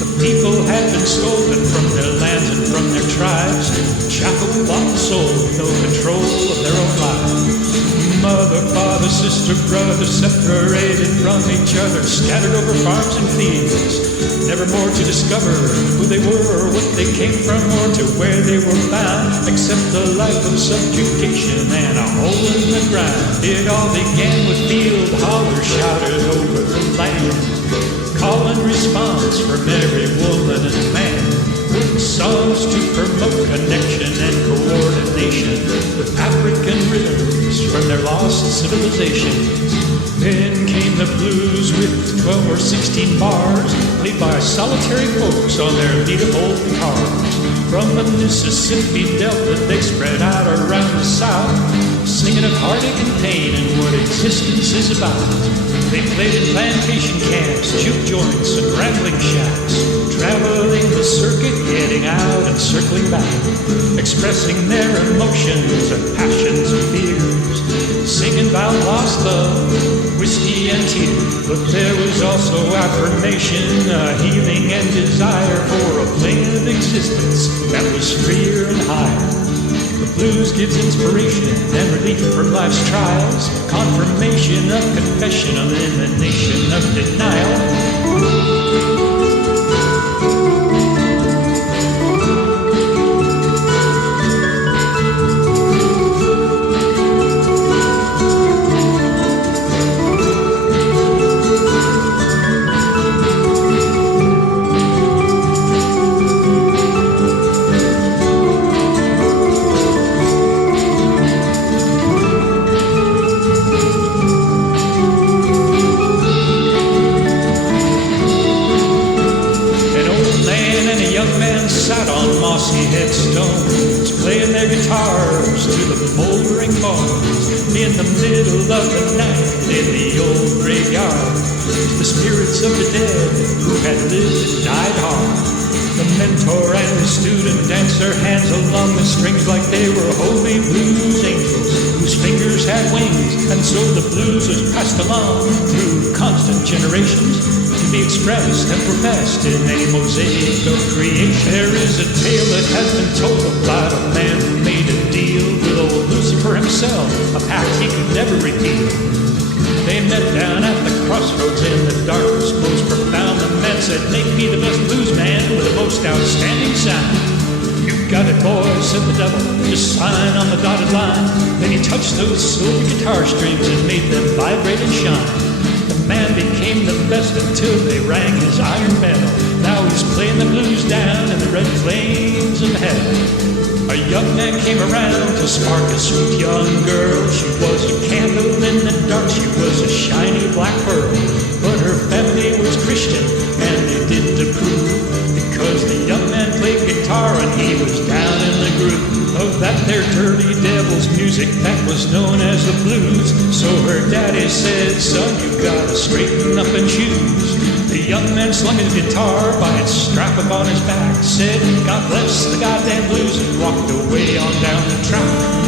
The people had been stolen from their lands and from their tribes. Shackled, bought, sold, with no control of their own lives. Mother, father, sister, brother, separated from each other, scattered over farms and fields, never more to discover who they were or what they came from or to where they were bound, except the life of subjugation and a hole in the ground. It all began with Field Hollers shouted over the land, call and response from every woman and man, with songs to promote connection and coordination with African rhythms from their lost civilizations. Then came the blues with 12 or 16 bars, played by solitary folks on their beautiful guitars. From the Mississippi Delta they spread out around the South, singing of heartache and pain and what existence is about. They played in plantation camps, juke joints, and rattling shacks, traveling the circuit, getting out and circling back, expressing their emotions and passions and fears, singing about lost love, whiskey and tears. But there was also affirmation, a healing and desire for a plane of existence that was freer and higher. The blues gives inspiration and relief from life's trials, confirmation of confession, elimination of denial. Sat on mossy headstones, playing their guitars to the moldering bones. In the middle of the night, in the old graveyard, the spirits of the dead who had lived and died hard. The mentor and the student danced their hands along the strings like they were holy blues angels whose fingers had wings, and so the blues was passed along through constant generations, to be expressed and professed in a mosaic of creation. There is a tale that has been told about a man who made a deal with old Lucifer himself, a pact he could never repeal. They met down at the crossroads in the darkest, most profound. The man said, "Make me the best blues man with the most outstanding sound." "You got it, boy," said the devil, "just sign on the dotted line." Then he touched those silver guitar strings and made them vibrate and shine. The man became the best until they rang his iron bell. Now he's playing the blues down in the red flames of hell. A young man came around to spark a sweet young girl. She was a candle in the dark, she was a shiny black pearl. But her family was Christian and they didn't approve, because the young man played guitar and he was down in the groove of that there dirty devil's music that was known as the blues. So her daddy said, "Son, you gotta straighten up and choose." The young man slung his guitar by its strap upon his back, said, "God bless the goddamn blues," and walked away on down the track.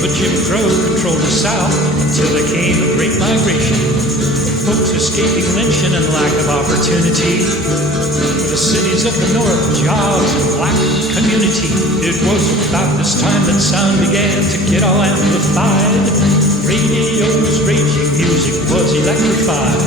But Jim Crow controlled the South until there came a great migration. Folks escaping lynching and lack of opportunity. For the cities of the North, jobs and black community. It was about this time that sound began to get all amplified. Radio's raging music was electrified.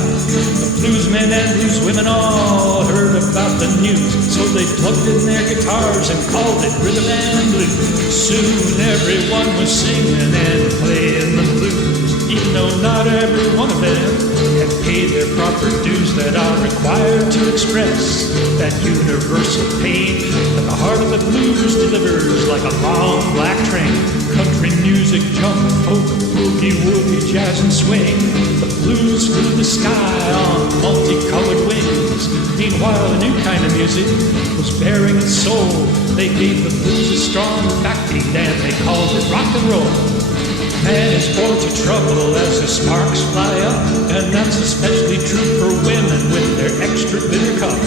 The bluesmen and blueswomen all heard about the news, so they plugged in their guitars and called it rhythm and blues. Soon everyone was singing and playing the blues, even though not every one of them had paid pay their proper dues that are required to express that universal pain that the heart of the blues delivers like a long black train. Country music, jump, folk, boogie, woogie, jazz and swing. The blues flew the sky on multicolored wings. Meanwhile, a new kind of music was bearing its soul. They gave the blues a strong backbeat and they called it rock and roll. Man is born to trouble as the sparks fly up, and that's especially true for women with their extra bitter cup.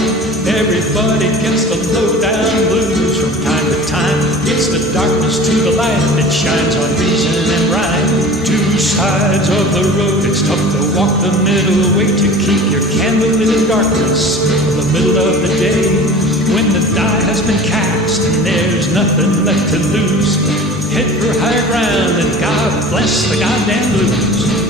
Everybody gets the low-down blues from time to time. It's the darkness to the light that shines on reason and rhyme. Two sides of the road, it's tough to walk the middle way to keep your candle lit in darkness in the middle of the day. When the die has been cast and there's nothing left to lose, head for higher ground and God bless the goddamn blues.